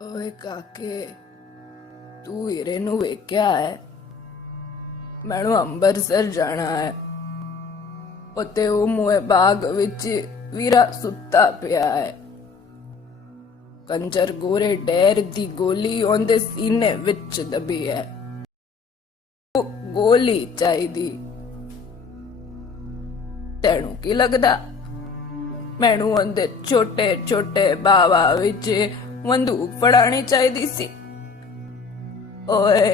ओए काके तू हीरे नू वेख्या है। मैनू अंबरसर जाना है। उत्ते ओ मुए बाग विच वीरा सुत्ता पिया है। कंजर गोरे डेर दी गोली ओंदे सीने विच दबी है। ओ गोली चाहिदी। तेनू की लगदा मैनू ओंदे छोटे छोटे बावा विच बंदूक फड़ानी चाहिदी सी। ओए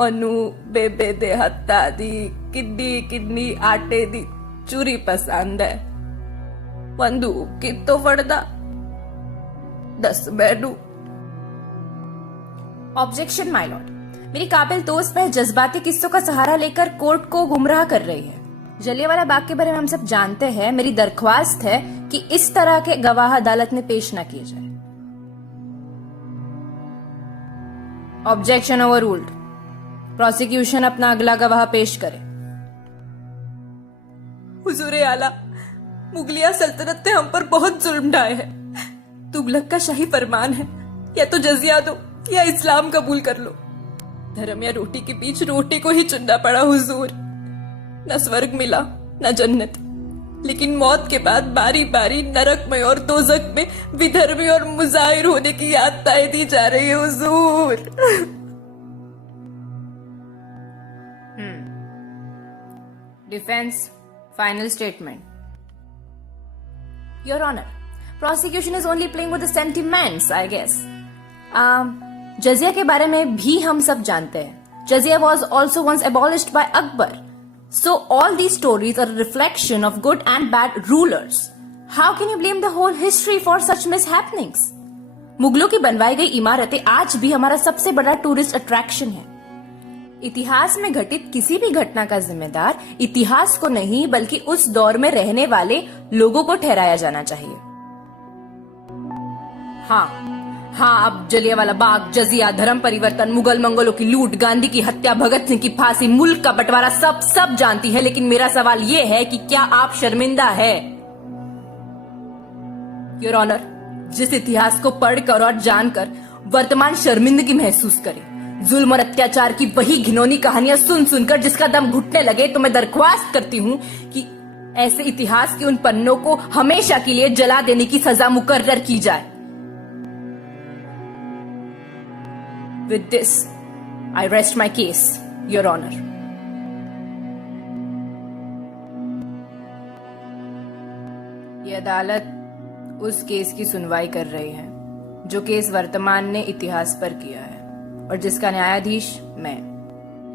ओनू बेबे दे हत्था दी किड्डी किड्डी आटे दी चूरी पसंद है। बंदूक कित्तों फड़दा दस मैनू। ऑब्जेक्शन माय लॉर्ड, मेरी काबिल दोस्त वह जज्बाती किस्सों का सहारा लेकर कोर्ट को गुमराह कर रही है। जलियांवाला बाग के बारे में हम सब जानते हैं। मेरी दरख्वास्त है कि इस तरह के गवाह अदालत में पेश न किए जाए। Objection overruled. प्रोसिक्यूशन अपना अगला गवाह पेश करे। हुजूरे आला, मुगलिया सल्तनत ने हम पर बहुत जुल्म ढाए हैं। तुगलक का शाही फरमान है, या तो जजिया दो या इस्लाम कबूल कर लो। धर्म या रोटी के बीच रोटी को ही चुनना पड़ा हुजूर। न स्वर्ग मिला न जन्नत, लेकिन मौत के बाद बारी बारी नरक में और दोजक में विधर्मी और मुजाहिर होने की याद ताए दी जा रही है हुजूर। Defence final statement. Your honour, prosecution is only playing with the sentiments, I guess. जजिया के बारे में भी हम सब जानते हैं। जजिया was also once abolished by Akbar. So all these stories are a reflection of good and bad rulers. How can you blame the whole history for such mishappenings? मुगलों की बनवाई गई इमारतें आज भी हमारा सबसे बड़ा टूरिस्ट अट्रैक्शन है। इतिहास में घटित किसी भी घटना का जिम्मेदार इतिहास को नहीं बल्कि उस दौर में रहने वाले लोगों को ठहराया जाना चाहिए। हाँ, अब जलियांवाला बाग, जजिया, धर्म परिवर्तन, मुगल मंगोलों की लूट, गांधी की हत्या, भगत सिंह की फांसी, मुल्क का बंटवारा सब जानती है। लेकिन मेरा सवाल ये है कि क्या आप शर्मिंदा है? योर ऑनर, जिस इतिहास को पढ़कर और जानकर वर्तमान शर्मिंदगी महसूस करे, जुल्म और अत्याचार की वही घिनौनी कहानियां सुन सुनकर जिसका दम घुटने लगे, तो मैं दरख्वास्त करती हूँ कि ऐसे इतिहास के उन पन्नों को हमेशा के लिए जला देने की सजा मुकर्रर की जाए। With this, I rest my case, Your Honor. ये अदालत उस केस की सुनवाई कर रही है जो केस वर्तमान ने इतिहास पर किया है और जिसका न्यायाधीश मैं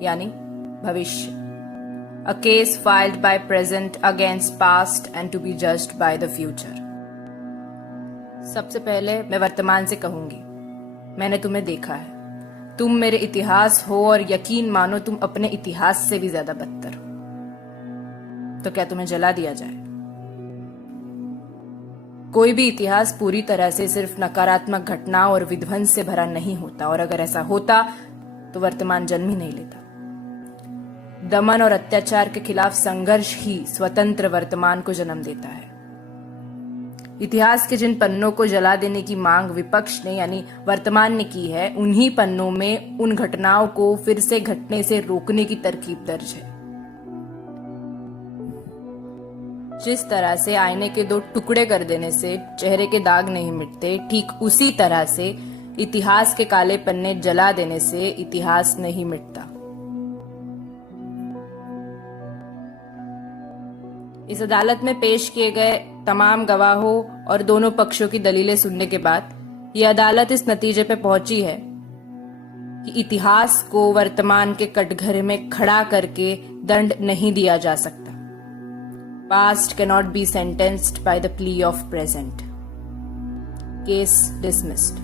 यानी भविष्य। A case filed by present against past and to be judged by the future. सबसे पहले मैं वर्तमान से कहूंगी, मैंने तुम्हें देखा है। तुम मेरे इतिहास हो और यकीन मानो तुम अपने इतिहास से भी ज्यादा बदतर हो। तो क्या तुम्हें जला दिया जाए? कोई भी इतिहास पूरी तरह से सिर्फ नकारात्मक घटना और विध्वंस से भरा नहीं होता, और अगर ऐसा होता तो वर्तमान जन्म ही नहीं लेता। दमन और अत्याचार के खिलाफ संघर्ष ही स्वतंत्र वर्तमान को जन्म देता है। इतिहास के जिन पन्नों को जला देने की मांग विपक्ष ने यानी वर्तमान ने की है, उन्हीं पन्नों में उन घटनाओं को फिर से घटने से रोकने की तरकीब दर्ज है। जिस तरह से आईने के दो टुकड़े कर देने से चेहरे के दाग नहीं मिटते, ठीक उसी तरह से इतिहास के काले पन्ने जला देने से इतिहास नहीं मिटता। इस अदालत में पेश किए गए तमाम गवाहों और दोनों पक्षों की दलीलें सुनने के बाद यह अदालत इस नतीजे पे पहुंची है कि इतिहास को वर्तमान के कटघरे में खड़ा करके दंड नहीं दिया जा सकता। Past can not be sentenced by the plea of present. Case dismissed.